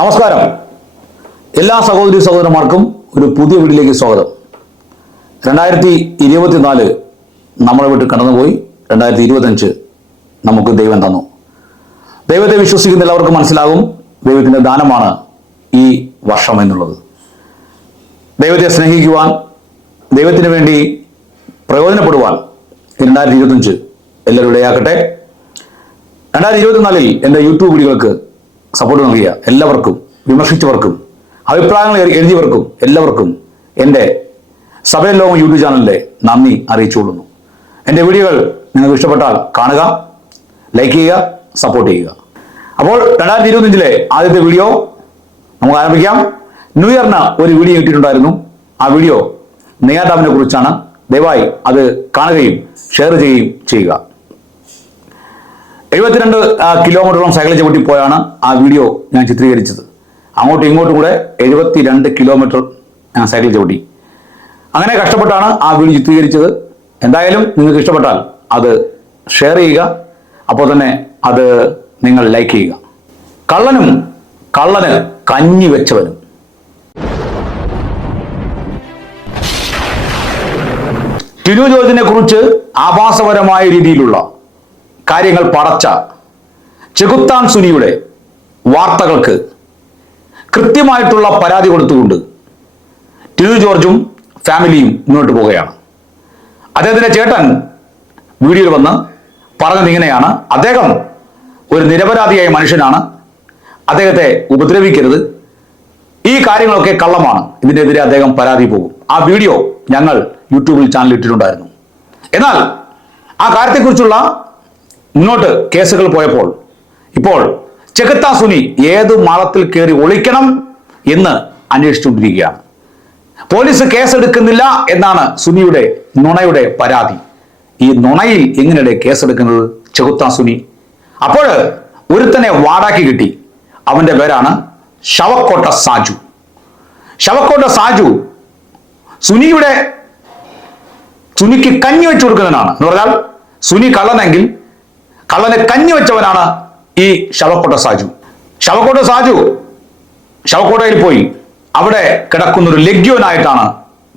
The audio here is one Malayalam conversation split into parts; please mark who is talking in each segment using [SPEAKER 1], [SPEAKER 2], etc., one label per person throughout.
[SPEAKER 1] നമസ്കാരം. എല്ലാ സഹോദരി സഹോദരന്മാർക്കും ഒരു പുതിയ വീട്ടിലേക്ക് സ്വാഗതം. രണ്ടായിരത്തി ഇരുപത്തിനാല് നമ്മളെ വിട്ട് കടന്നുപോയി. രണ്ടായിരത്തി ഇരുപത്തഞ്ച് നമുക്ക് ദൈവം തന്നു. ദൈവത്തെ വിശ്വസിക്കുന്ന എല്ലാവർക്കും മനസ്സിലാകും ദൈവത്തിന്റെ ദാനമാണ് ഈ വർഷം എന്നുള്ളത്. ദൈവത്തെ സ്നേഹിക്കുവാൻ ദൈവത്തിന് വേണ്ടി പ്രയോജനപ്പെടുവാൻ രണ്ടായിരത്തി ഇരുപത്തഞ്ച് എല്ലാവരും ഇടയാക്കട്ടെ. രണ്ടായിരത്തി ഇരുപത്തിനാലിൽ എന്റെ യൂട്യൂബ് വീഡിയോകൾക്ക് സപ്പോർട്ട് നൽകിയ എല്ലാവർക്കും വിമർശിച്ചവർക്കും അഭിപ്രായങ്ങൾ എഴു- എഴുതിയവർക്കും എല്ലാവർക്കും എന്റെ സഭയിൽ ലോകം യൂട്യൂബ് ചാനലിന്റെ നന്ദി അറിയിച്ചുകൊള്ളുന്നു. എന്റെ വീഡിയോകൾ നിങ്ങൾക്ക് ഇഷ്ടപ്പെട്ടാൽ കാണുക ലൈക്ക് ചെയ്യുക സപ്പോർട്ട് ചെയ്യുക. അപ്പോൾ രണ്ടായിരത്തി ഇരുപത്തഞ്ചിലെ ആദ്യത്തെ വീഡിയോ നമുക്ക് ആരംഭിക്കാം. ന്യൂ ഇയറിന് ഒരു വീഡിയോ ഇട്ടിട്ടുണ്ടായിരുന്നു ആ വീഡിയോ നെയ്യാട്ടാമിനെ കുറിച്ചാണ് ദയവായി അത് കാണുകയും ഷെയർ ചെയ്യുകയും ചെയ്യുക. എഴുപത്തിരണ്ട് കിലോമീറ്ററോളം സൈക്കിൾ ചവിട്ടി പോയാണ് ആ വീഡിയോ ഞാൻ ചിത്രീകരിച്ചത്. അങ്ങോട്ടും ഇങ്ങോട്ടും കൂടെ എഴുപത്തിരണ്ട് കിലോമീറ്റർ ഞാൻ സൈക്കിൾ ചവിട്ടി. അങ്ങനെ കഷ്ടപ്പെട്ടാണ് ആ വീഡിയോ ചിത്രീകരിച്ചത്. എന്തായാലും നിങ്ങൾക്ക് ഇഷ്ടപ്പെട്ടാൽ അത് ഷെയർ ചെയ്യുക. അപ്പോൾ തന്നെ അത് നിങ്ങൾ ലൈക്ക് ചെയ്യുക. കള്ളനും കള്ളന് കഞ്ഞി വെച്ചവനും. ടിനു ജോർജിനെ കുറിച്ച് ആഭാസപരമായ രീതിയിലുള്ള കാര്യങ്ങൾ പടച്ച ചെകുത്താൻ സുനിയുടെ വാർത്തകൾക്ക് കൃത്യമായിട്ടുള്ള പരാതി കൊടുത്തുകൊണ്ട് ടിനു ജോർജും ഫാമിലിയും മുന്നോട്ട് പോവുകയാണ്. അദ്ദേഹത്തിന്റെ ചേട്ടൻ വീഡിയോയിൽ വന്ന് പറഞ്ഞത് ഇങ്ങനെയാണ്. അദ്ദേഹം ഒരു നിരപരാധിയായ മനുഷ്യനാണ്. അദ്ദേഹത്തെ ഉപദ്രവിക്കരുത്. ഈ കാര്യങ്ങളൊക്കെ കള്ളമാണ്. ഇതിനെതിരെ അദ്ദേഹം പരാതി പോകും. ആ വീഡിയോ ഞങ്ങൾ യൂട്യൂബിൽ ചാനൽ ഇട്ടിട്ടുണ്ടായിരുന്നു. എന്നാൽ ആ കാര്യത്തെക്കുറിച്ചുള്ള മുന്നോട്ട് കേസുകൾ പോയപ്പോൾ ഇപ്പോൾ ചെകുത്ത സുനി ഏത് മാളത്തിൽ കയറി ഒളിക്കണം എന്ന് അന്വേഷിച്ചുകൊണ്ടിരിക്കുകയാണ്. പോലീസ് കേസെടുക്കുന്നില്ല എന്നാണ് സുനിയുടെ നുണയുടെ പരാതി. ഈ നുണയിൽ എങ്ങനെയുടെ കേസെടുക്കുന്നത് ചെകുത്ത സുനി? അപ്പോൾ ഒരുത്തനെ വാടാക്കി കിട്ടി. അവന്റെ പേരാണ് ശവക്കോട്ട സാജു. ശവക്കോട്ട സാജു സുനിയുടെ സുനിക്ക് കഞ്ഞി വെച്ചു കൊടുക്കുന്നതിനാണ് എന്ന് പറഞ്ഞാൽ സുനി കള്ളനെങ്കിൽ കള്ളനെ കഞ്ഞി വെച്ചവനാണ് ഈ ശവക്കോട്ട സാജു. ശവക്കോട്ട സാജു ശവക്കോട്ടയിൽ പോയി അവിടെ കിടക്കുന്ന ഒരു ലഗ്യോനായിട്ടാണ്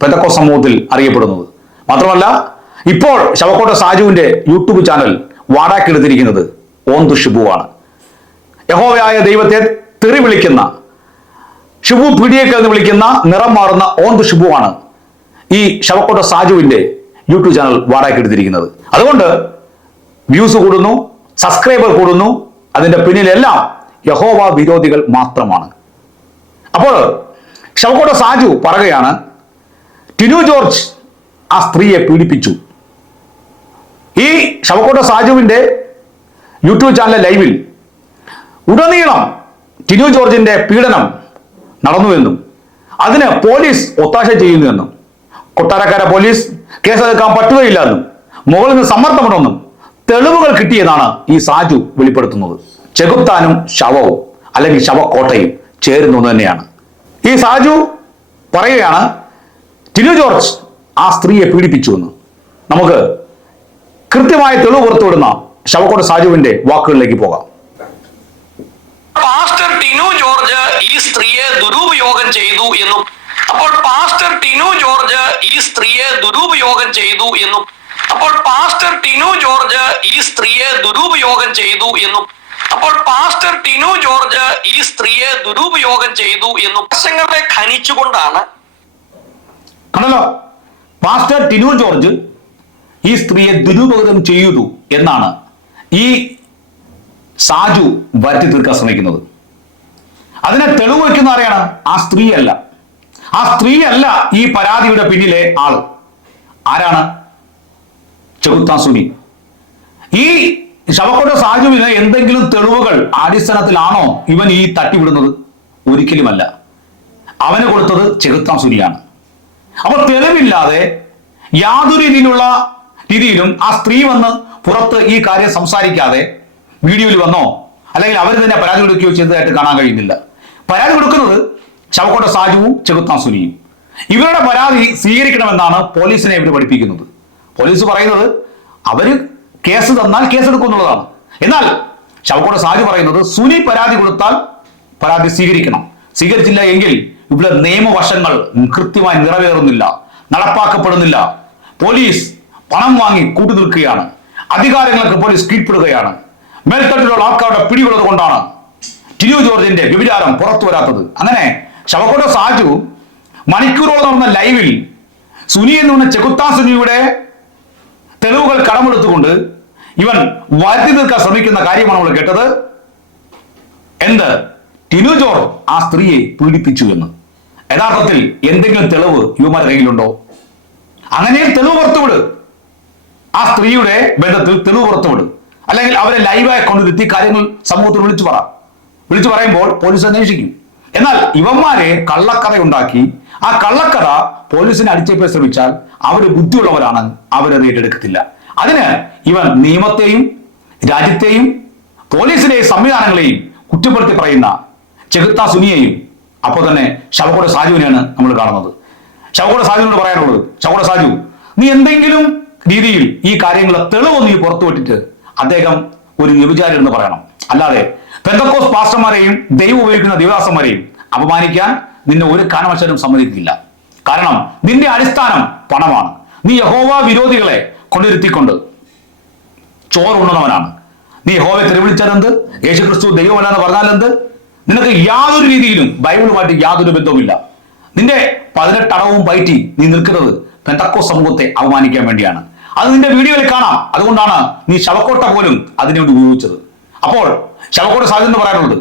[SPEAKER 1] പെതക്കോ സമൂഹത്തിൽ അറിയപ്പെടുന്നത്. മാത്രമല്ല ഇപ്പോൾ ശവക്കോട്ട സാജുവിന്റെ യൂട്യൂബ് ചാനൽ വാടാക്കെടുത്തിരിക്കുന്നത് ഓന്തു ഷിബുവാണ്. യഹോവയായ ദൈവത്തെ തെറി വിളിക്കുന്ന ഷിബു പിടിയേക്കൽ എന്ന് വിളിക്കുന്ന നിറം മാറുന്ന ഓന്തു ഷിബുവാണ് ഈ ശവക്കോട്ട സാജുവിന്റെ യൂട്യൂബ് ചാനൽ വാടാക്കെടുത്തിരിക്കുന്നത് അതുകൊണ്ട് വ്യൂസ് കൂടുന്നു സബ്സ്ക്രൈബർ കൂടുന്നു അതിന്റെ പിന്നിലെല്ലാം യഹോവ വിരോധികൾ മാത്രമാണ്. അപ്പോൾ ഷവക്കോട്ട സാജു പറയുകയാണ് ടിനു ജോർജ് ആ സ്ത്രീയെ പീഡിപ്പിച്ചു. ഈ ഷവക്കോട്ട സാജുവിന്റെ യൂട്യൂബ് ചാനൽ ലൈവിൽ ഉടനീളം ടിനു ജോർജിന്റെ പീഡനം നടന്നുവെന്നും അതിന് പോലീസ് ഒത്താശ ചെയ്യുന്നുവെന്നും കൊട്ടാരക്കര പോലീസ് കേസെടുക്കാൻ പറ്റുകയില്ലെന്നും മുകളിൽ നിന്ന് സമ്മർദ്ദമുണ്ടെന്നും തെളിവുകൾ കിട്ടിയതാണ് ഈ സാജു വെളിപ്പെടുത്തുന്നത്. ചെകുത്താനും ശവവും അല്ലെങ്കിൽ ശവക്കോട്ടയും ചേരുന്നു തന്നെയാണ്. ഈ സാജു പറയുകയാണ് ടിനു ജോർജ് ആ സ്ത്രീയെ പീഡിപ്പിച്ചു എന്ന്. നമുക്ക് കൃത്യമായ തെളിവ് പുറത്തുവിടുന്ന ശവക്കോട്ട സാജുവിന്റെ വാക്കുകളിലേക്ക് പോകാം.
[SPEAKER 2] പാസ്റ്റർ ടിനു ജോർജ് ഈ സ്ത്രീയെ ദുരുപയോഗം ചെയ്തു എന്നും അപ്പോൾ പാസ്റ്റർ ടിനു ജോർജ് ഈ സ്ത്രീയെ ദുരുപയോഗം ചെയ്തു എന്നും അപ്പോൾ പാസ്റ്റർ ടിനു ജോർജ് ഈ സ്ത്രീയെ ദുരുപയോഗം ചെയ്തു എന്നും അപ്പോൾ പാസ്റ്റർ ടിനു ജോർജ് ഈ സ്ത്രീയെ ദുരുപയോഗം ചെയ്തു എന്നും പ്രശ്നങ്ങളെ ഖനിച്ചുകൊണ്ടാണ്.
[SPEAKER 1] കണ്ടല്ലോ? പാസ്റ്റർ ടിനു ജോർജ് ഈ സ്ത്രീയെ ദുരുപകൃതം ചെയ്തു എന്നാണ് ഈ സാജു വരുത്തി തീർക്കാൻ ശ്രമിക്കുന്നത്. അതിനെ തെളിവ് വയ്ക്കുന്ന ആരെയാണ്? ആ സ്ത്രീയല്ല. ആ സ്ത്രീയല്ല ഈ പരാതിയുടെ പിന്നിലെ ആൾ. ആരാണ്? ചെകുത്താൻ സുനി ഈ ശവക്കോട്ട സാജുവിന് എന്തെങ്കിലും തെളിവുകൾ അടിസ്ഥാനത്തിലാണോ ഇവൻ ഈ തട്ടിവിടുന്നത്? ഒരിക്കലുമല്ല. അവന് കൊടുത്തത് ചെകുത്താൻ സുനിയാണ് അപ്പോൾ തെളിവില്ലാതെ യാതൊരു രീതിയിലുള്ള രീതിയിലും ആ സ്ത്രീ വന്ന് പുറത്ത് ഈ കാര്യം സംസാരിക്കാതെ വീഡിയോയിൽ വന്നോ അല്ലെങ്കിൽ അവർ തന്നെ പരാതി കൊടുക്കുകയോ ചെയ്തതായിട്ട് കാണാൻ കഴിയുന്നില്ല. പരാതി കൊടുക്കുന്നത് ശവക്കോട്ട സാജുവും ചെകുത്താൻ സുനിയും ഇവരുടെ പരാതി സ്വീകരിക്കണമെന്നാണ് പോലീസിനെ ഇവർ പഠിപ്പിക്കുന്നത്. പോലീസ് പറയുന്നത് അവർ കേസ് തന്നാൽ കേസെടുക്കും എന്നുള്ളതാണ് എന്നാൽ ചവക്കോട് സാജു പറയുന്നത് സുനി പരാതി കൊടുത്താൽ പരാതി സ്വീകരിക്കണം. സ്വീകരിച്ചില്ല എങ്കിൽ ഇവിടെ നിയമവശങ്ങൾ കൃത്യമായി നിറവേറുന്നില്ല നടപ്പാക്കപ്പെടുന്നില്ല. പോലീസ് പണം വാങ്ങി കൂട്ടു നിൽക്കുകയാണ്. അധികാരങ്ങൾക്ക് പോലീസ് കീഴ്പ്പെടുകയാണ്. മേൽത്തട്ടിലുള്ള ആൾക്കാരുടെ പിടികൊള്ളത് കൊണ്ടാണ് ടിനു ജോർജിന്റെ വ്യഭിചാരം പുറത്തു വരാത്തത്. അങ്ങനെ ശവക്കോട്ട സാജു മണിക്കൂറോളം നടന്ന ലൈവിൽ സുനി എന്ന് പറഞ്ഞ ചെകുത്താ സുനിയുടെ തെളിവുകൾ കടമെടുത്തുകൊണ്ട് ഇവൻ വരുത്തി നിൽക്കാൻ ശ്രമിക്കുന്ന കാര്യമാണ് നമ്മൾ കേട്ടത്. എന്ത്? ടിനു ജോർ ആ സ്ത്രീയെ പീഡിപ്പിച്ചു എന്ന്. യഥാർത്ഥത്തിൽ എന്തെങ്കിലും തെളിവ് യുവമാരുടെ കയ്യിലുണ്ടോ? അങ്ങനെ തെളിവ് പുറത്തുവിട്. ആ സ്ത്രീയുടെ ബന്ധത്തിൽ തെളിവ് പുറത്തുവിട്. അല്ലെങ്കിൽ അവരെ ലൈവായി കൊണ്ടുവരുത്തി കാര്യങ്ങൾ സമൂഹത്തിൽ വിളിച്ചു പറ. വിളിച്ചു പറയുമ്പോൾ പോലീസ് അന്വേഷിക്കും. എന്നാൽ ഇവന്മാരെ കള്ളക്കഥ ഉണ്ടാക്കി ആ കള്ളക്കഥ പോലീസിനെ അടിച്ചേക്കാൻ ശ്രമിച്ചാൽ അവർ ബുദ്ധിയുള്ളവരാണ് അവരെ ഏറ്റെടുക്കത്തില്ല അതിന് ഇവൻ നിയമത്തെയും രാജ്യത്തെയും പോലീസിനെയും സംവിധാനങ്ങളെയും കുറ്റപ്പെടുത്തി പറയുന്ന ചെകുത്ത സുനിയെയും അപ്പോൾ തന്നെ ശവക്കോട് സാജുവിനെയാണ് നമ്മൾ കാണുന്നത്. ശവക്കോട് സാജുവിനോട് പറയാനുള്ളത് ശവക്കോട് സാജു നീ എന്തെങ്കിലും രീതിയിൽ ഈ കാര്യങ്ങളെ തെളിവ് നീ പുറത്തുവിട്ടിട്ട് അദ്ദേഹം ഒരു വ്യഭിചാരി എന്ന് പറയണം. അല്ലാതെ പെന്തക്കോസ് പാസ്റ്റർമാരെയും ദൈവം ഉപയോഗിക്കുന്ന ദൈവദാസന്മാരെയും അപമാനിക്കാൻ നിന്നെ ഒരു കാരണവശാലും സമ്മതിക്കില്ല. കാരണം നിന്റെ അടിസ്ഥാനം പണമാണ്. നീ യഹോവ വിരോധികളെ കൊണ്ടിരുത്തിക്കൊണ്ട് ചോറുണ്ണുന്നവനാണ്. നീ യഹോവയെ തെരുവിളിച്ചതെന്ത് ദൈവമല്ലാന്ന് പറഞ്ഞാൽ എന്ത് നിനക്ക് യാതൊരു രീതിയിലും ബൈബിളുമായിട്ട് യാതൊരു ബന്ധവുമില്ല. നിന്റെ പതിനെട്ടടവും പയറ്റി നീ നിൽക്കുന്നത് പെന്തക്കോ സമൂഹത്തെ അവമാനിക്കാൻ വേണ്ടിയാണ്. അത് നിന്റെ വീഡിയോയിൽ കാണാം. അതുകൊണ്ടാണ് നീ ശവക്കോട്ട പോലും അതിനുവേണ്ടി ഉപയോഗിച്ചത്. അപ്പോൾ ശവക്കോട്ട സാധ്യത പറയാനുള്ളത്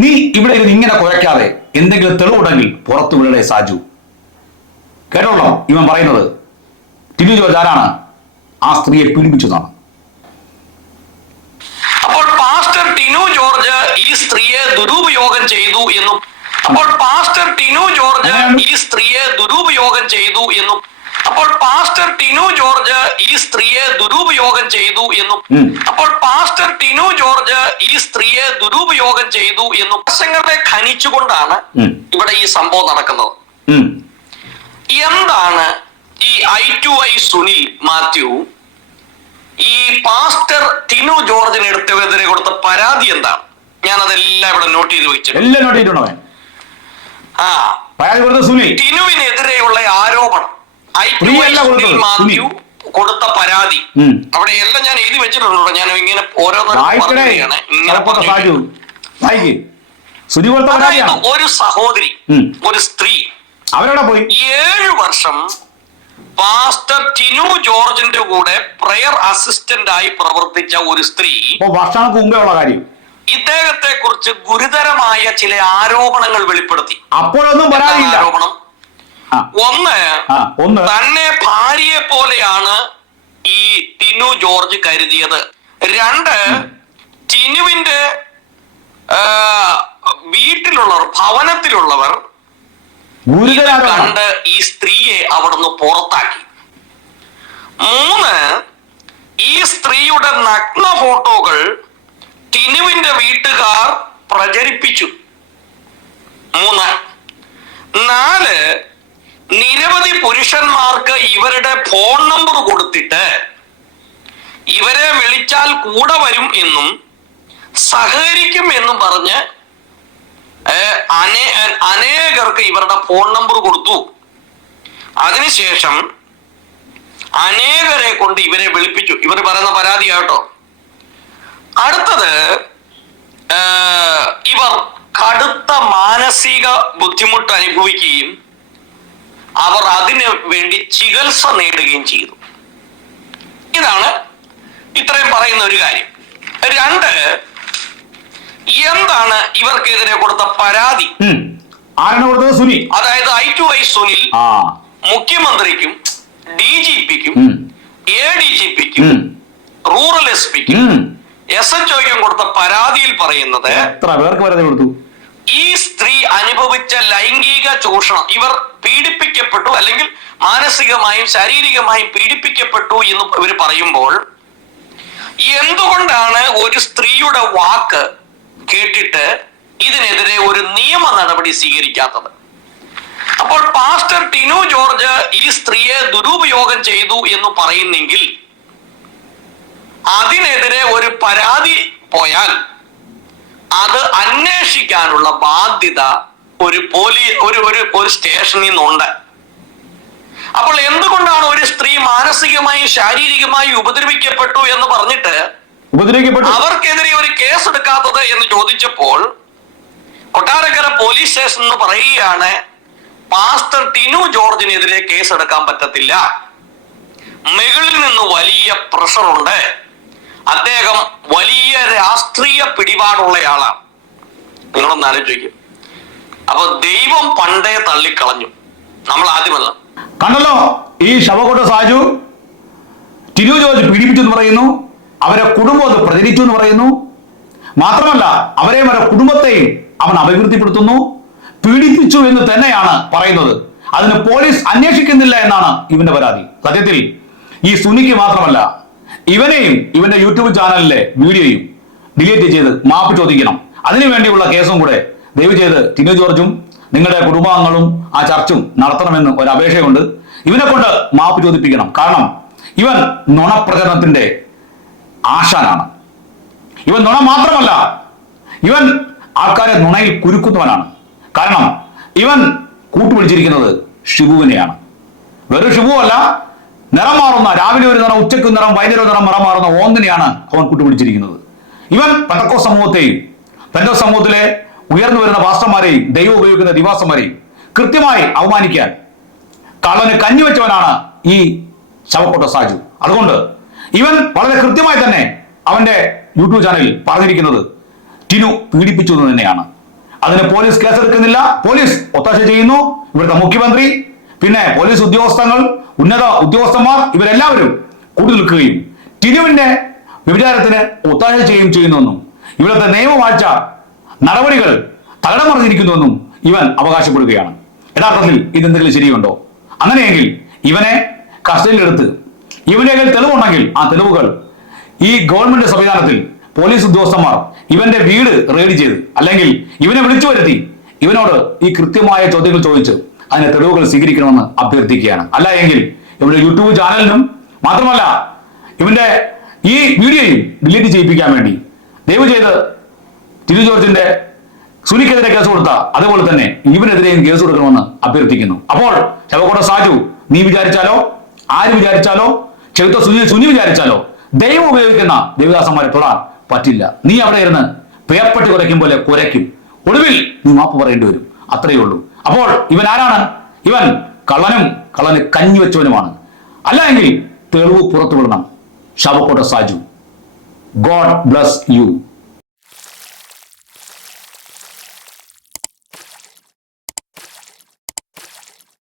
[SPEAKER 1] നീ ഇവിടെ ഇരുന്ന് ഇങ്ങനെ കുഴയ്ക്കാതെ എന്തെങ്കിലും തെളിവുണ്ടെങ്കിൽ പുറത്തു വിടേ സാജു. കേട്ടോളാം ഇവൻ പറയുന്നത്. ടിബി ജോർജ് ആരാണ്? ആ സ്ത്രീയെ പീഡിപ്പിച്ചതാണ്.
[SPEAKER 2] അപ്പോൾ പാസ്റ്റർ ടിനു ജോർജ് ഈ സ്ത്രീയെ ദുരുപയോഗം ചെയ്തു എന്നും അപ്പോൾ പാസ്റ്റർ ടിനു ജോർജ് ഈ സ്ത്രീയെ ദുരുപയോഗം ചെയ്തു എന്നും അപ്പോൾ പാസ്റ്റർ ടിനു ജോർജ് ഈ സ്ത്രീയെ ദുരുപയോഗം ചെയ്തു എന്നും അപ്പോൾ പാസ്റ്റർ ടിനു ജോർജ് ഈ സ്ത്രീയെ ദുരുപയോഗം ചെയ്തു എന്നും പ്രശ്നങ്ങളെ ഖനിച്ചുകൊണ്ടാണ് ഇവിടെ ഈ സംഭവം നടക്കുന്നത്. എന്താണ് ഈ I to I Sunil Mathew ഈ പാസ്റ്റർ ടിനു ജോർജിന് എടുത്തവരെതിരെ കൊടുത്ത പരാതി എന്താണ്? ഞാൻ അതെല്ലാം ഇവിടെ നോട്ട് ചെയ്ത് വെച്ചിട്ടുണ്ട്. ആ. ടിനുവിനെതിരെയുള്ള ആരോപണം. ഐ ടു മാത്യു കൊടുത്ത പരാതി. അവിടെ എല്ലാം ഞാൻ എഴുതി വെച്ചിട്ടുണ്ടോ ഞാൻ ഇങ്ങനെ ഓരോന്നും ഒരു സഹോദരി ഒരു സ്ത്രീ
[SPEAKER 1] അവരവിടെ പോയി?
[SPEAKER 2] ഏഴു വർഷം പാസ്റ്റർ ടിനു ജോർജിന്റെ കൂടെ പ്രയർ അസിസ്റ്റന്റ് ആയി പ്രവർത്തിച്ച ഒരു സ്ത്രീ
[SPEAKER 1] വർഷങ്ങൾക്ക് മുമ്പേ ഉള്ള കാര്യം.
[SPEAKER 2] ഇദ്ദേഹത്തെ കുറിച്ച് ഗുരുതരമായ ചില ആരോപണങ്ങൾ വെളിപ്പെടുത്തി.
[SPEAKER 1] അപ്പോഴൊന്നും
[SPEAKER 2] ആരോപണം? ഒന്ന്
[SPEAKER 1] ഒന്ന്.
[SPEAKER 2] തന്നെ ഭാര്യയെ പോലെയാണ് ഈ ടിനു ജോർജ് കരുതിയത്. രണ്ട് ടിനുവിന്റെ വീട്ടിലുള്ളവർ ഭവനത്തിലുള്ളവർ കണ്ട് ഈ സ്ത്രീയെ അവിടുന്ന് പുറത്താക്കി. മൂന്ന് ഈ സ്ത്രീയുടെ നഗ്ന ഫോട്ടോകൾ ടിനുവിന്റെ വീട്ടുകാർ പ്രചരിപ്പിച്ചു. മൂന്ന് നാല് നിരവധി പുരുഷന്മാർക്ക് ഇവരുടെ ഫോൺ നമ്പർ കൊടുത്തിട്ട് ഇവരെ വിളിച്ചാൽ കൂടെ വരും എന്നും സഹകരിക്കും എന്നും പറഞ്ഞ് അനേകർക്ക് ഇവരുടെ ഫോൺ നമ്പർ കൊടുത്തു. അതിനുശേഷം അനേകരെ കൊണ്ട് ഇവരെ വിളിപ്പിച്ചു. ഇവർ പറയുന്ന പരാതിയാട്ടോ അടുത്തത് ഇവർ കടുത്ത മാനസിക ബുദ്ധിമുട്ട് അനുഭവിക്കുകയും അവർ അതിനു വേണ്ടി ചികിത്സ നേടുകയും ചെയ്തു. ഇതാണ് ഇത്രയും പറയുന്ന ഒരു കാര്യം. രണ്ട് എന്താണ് ഇവർക്കെതിരെ കൊടുത്ത പരാതി?
[SPEAKER 1] ഉം. ആരാണ് കൊടുത്തത്? സുനി
[SPEAKER 2] അതായത് ഐ ടു ഐ സുനിൽ മുഖ്യമന്ത്രിക്കും ഡി ജി പിക്കും എ ഡി ജി പിക്കും റൂറൽ എസ് പിക്കും എസ് എച്ച് ഒക്കും കൊടുത്ത പരാതിയിൽ പറയുന്നത്
[SPEAKER 1] എത്ര പേർക്ക് പരാതി കൊടുത്തു?
[SPEAKER 2] ഈ സ്ത്രീ അനുഭവിച്ച ലൈംഗിക ചൂഷണം ഇവർ പീഡിപ്പിക്കപ്പെട്ടു അല്ലെങ്കിൽ മാനസികമായും ശാരീരികമായും പീഡിപ്പിക്കപ്പെട്ടു എന്ന് ഇവർ പറയുമ്പോൾ എന്തുകൊണ്ടാണ് ഒരു സ്ത്രീയുടെ വാക്ക് കേട്ടിട്ട് ഇതിനെതിരെ ഒരു നിയമ നടപടി സ്വീകരിക്കാത്തത്? അപ്പോൾ പാസ്റ്റർ ടിനു ജോർജ് ഈ സ്ത്രീയെ ദുരുപയോഗം ചെയ്തു എന്ന് പറയുന്നെങ്കിൽ അതിനെതിരെ ഒരു പരാതി പോയാൽ അത് അന്വേഷിക്കാനുള്ള ബാധ്യത ഒരു പോലീ ഒരു ഒരു ഒരു സ്റ്റേഷനിൽ നിന്നുണ്ട്. അപ്പോൾ എന്തുകൊണ്ടാണ് ഒരു സ്ത്രീ മാനസികമായി ശാരീരികമായി ഉപദ്രവിക്കപ്പെട്ടു എന്ന് പറഞ്ഞിട്ട്
[SPEAKER 1] ഉപദ്രവിക്കപ്പെട്ടു?
[SPEAKER 2] അവർക്കെതിരെ ഒരു കേസ് എടുക്കാത്തത് എന്ന് ചോദിച്ചപ്പോൾ കൊട്ടാരക്കര പോലീസ് സ്റ്റേഷൻ എന്ന് പറയുകയാണ് പാസ്റ്റർ ടിനു ജോർജിനെതിരെ കേസ് എടുക്കാൻ പറ്റത്തില്ല. മുകളിൽ നിന്ന് വലിയ പ്രഷറുണ്ട്. അദ്ദേഹം വലിയ രാഷ്ട്രീയ പിടിപാടുള്ളയാളാണ്. നിങ്ങളൊന്ന് ആലോചിക്കും. അപ്പൊ ദൈവം പണ്ടേ തള്ളിക്കളഞ്ഞു. നമ്മൾ ആദ്യമല്ല
[SPEAKER 1] കണ്ടല്ലോ? ഈ ശവകോട്ട സാജു ടിനു ജോർജ് പീഡിപ്പിച്ചു എന്ന് പറയുന്നു. അവരെ കുടുംബം അത് പ്രചരിച്ചു എന്ന് പറയുന്നു. മാത്രമല്ല അവരെയും അവരുടെ കുടുംബത്തെയും അവൻ അപകീർത്തിപ്പെടുത്തുന്നു. പീഡിപ്പിച്ചു എന്ന് തന്നെയാണ് പറയുന്നത്. അതിന് പോലീസ് അന്വേഷിക്കുന്നില്ല എന്നാണ് ഇവന്റെ പരാതി. സത്യത്തിൽ ഈ സുനിക്ക് മാത്രമല്ല ഇവനെയും ഇവന്റെ യൂട്യൂബ് ചാനലിലെ വീഡിയോയും ഡിലീറ്റ് ചെയ്ത് മാപ്പ് ചോദിക്കണം. അതിനു വേണ്ടിയുള്ള കേസും കൂടെ ദയവ് ചെയ്ത് ടിനു ജോർജും നിങ്ങളുടെ കുടുംബാംഗങ്ങളും ആ ചർച്ചും നടത്തണമെന്ന് ഒരു അപേക്ഷയുണ്ട്. ഇവനെ കൊണ്ട് മാപ്പ് ചോദിപ്പിക്കണം. കാരണം ഇവൻ നുണപ്രചരണത്തിന്റെ ആശാനാണ്. ഇവൻ നുണ മാത്രമല്ല ഇവൻ ആൾക്കാരെ നുണയിൽ കുരുക്കുന്നവനാണ്. കാരണം ഇവൻ കൂട്ടുപിടിച്ചിരിക്കുന്നത് ഷിബുവിനെയാണ്. വെറും ഷിബു അല്ല നിറം മാറുന്ന രാവിലെ ഒരു നിറം ഉച്ചയ്ക്ക് നിറം വൈകുന്നേരം നിറം നിറം മാറുന്ന ഓന്തിനെയാണ് അവൻ കൂട്ടുപിടിച്ചിരിക്കുന്നത്. ഇവൻ പെട്ടക്കോ സമൂഹത്തെയും പെന്തോ സമൂഹത്തിലെ ഉയർന്നു വരുന്ന പാസ്റ്റർമാരെയും ദൈവം ഉപയോഗിക്കുന്ന ദിവാസന്മാരെയും കൃത്യമായി അവമാനിക്കാൻ കള്ളന് കഞ്ഞിവെച്ചവനാണ് ഈ ശവക്കോട്ട സാജു. അതുകൊണ്ട് ഇവൻ വളരെ കൃത്യമായി തന്നെ അവന്റെ യൂട്യൂബ് ചാനലിൽ പറഞ്ഞിരിക്കുന്നത് ടിനു പീഡിപ്പിച്ചു എന്ന് തന്നെയാണ്. അതിന് പോലീസ് കേസെടുക്കുന്നില്ല. പോലീസ് ഒത്താശ ചെയ്യുന്നു. ഇവിടുത്തെ മുഖ്യമന്ത്രി പിന്നെ പോലീസ് ഉദ്യോഗസ്ഥങ്ങൾ ഉന്നത ഉദ്യോഗസ്ഥന്മാർ ഇവരെല്ലാവരും കൂടി നിൽക്കുകയും ടിനുവിന്റെ വ്യഭിചാരത്തിന് ഒത്താശ ചെയ്യുകയും ചെയ്യുന്നുവെന്നും ഇവിടുത്തെ നിയമവാഴ്ച നടപടികൾ തകടമറിഞ്ഞിരിക്കുന്നുവെന്നും ഇവൻ അവകാശപ്പെടുകയാണ്. യഥാർത്ഥത്തിൽ ഇതെന്തെങ്കിലും ശരിയുണ്ടോ? അങ്ങനെയെങ്കിൽ ഇവനെ കസ്റ്റഡിയിലെടുത്ത് ഇവന്റെ കയ്യിൽ തെളിവുണ്ടെങ്കിൽ ആ തെളിവുകൾ ഈ ഗവൺമെന്റ് സംവിധാനത്തിൽ പോലീസ് ഉദ്യോഗസ്ഥന്മാർ ഇവന്റെ വീട് റെയ്ഡ് ചെയ്ത് അല്ലെങ്കിൽ ഇവനെ വിളിച്ചു വരുത്തി ഇവനോട് ഈ കൃത്യമായ ചോദ്യങ്ങൾ ചോദിച്ച് അതിന്റെ തെളിവുകൾ സ്വീകരിക്കണമെന്ന് അഭ്യർത്ഥിക്കുകയാണ്. അല്ല എങ്കിൽ ഇവന്റെ യൂട്യൂബ് ചാനലിനും മാത്രമല്ല ഇവന്റെ ഈ വീഡിയോയും ഡിലീറ്റ് ചെയ്യിപ്പിക്കാൻ വേണ്ടി ദയവ് ചെയ്ത് തിരു ജോർജിന്റെ സുനിക്കെതിരെ കേസ് കൊടുത്ത അതുപോലെ തന്നെ ഇവനെതിരെയും കേസ് കൊടുക്കണമെന്ന് അഭ്യർത്ഥിക്കുന്നു. അപ്പോൾ ശവക്കോട്ട സാജു നീ വിചാരിച്ചാലോ? ആര് വിചാരിച്ചാലോ? ചെറുത്ത സുനി സുനി വിചാരിച്ചാലോ? ദൈവം ഉപയോഗിക്കുന്ന ദേവദാസന്മാരെ തൊടാൻ പറ്റില്ല. നീ അവിടെ ഇരുന്ന് പേപ്പട്ടി കുരയ്ക്കും പോലെ കുരയ്ക്കും. ഒടുവിൽ നീ മാപ്പ് പറയേണ്ടി വരും. അത്രയേ ഉള്ളൂ. അപ്പോൾ ഇവൻ ആരാണ്? ഇവൻ കള്ളനും കള്ളന് കഞ്ഞി വെച്ചവനുമാണ്. അല്ല എങ്കിൽ തെളിവ് പുറത്തു വിടണം Savakotta Saju. God bless you.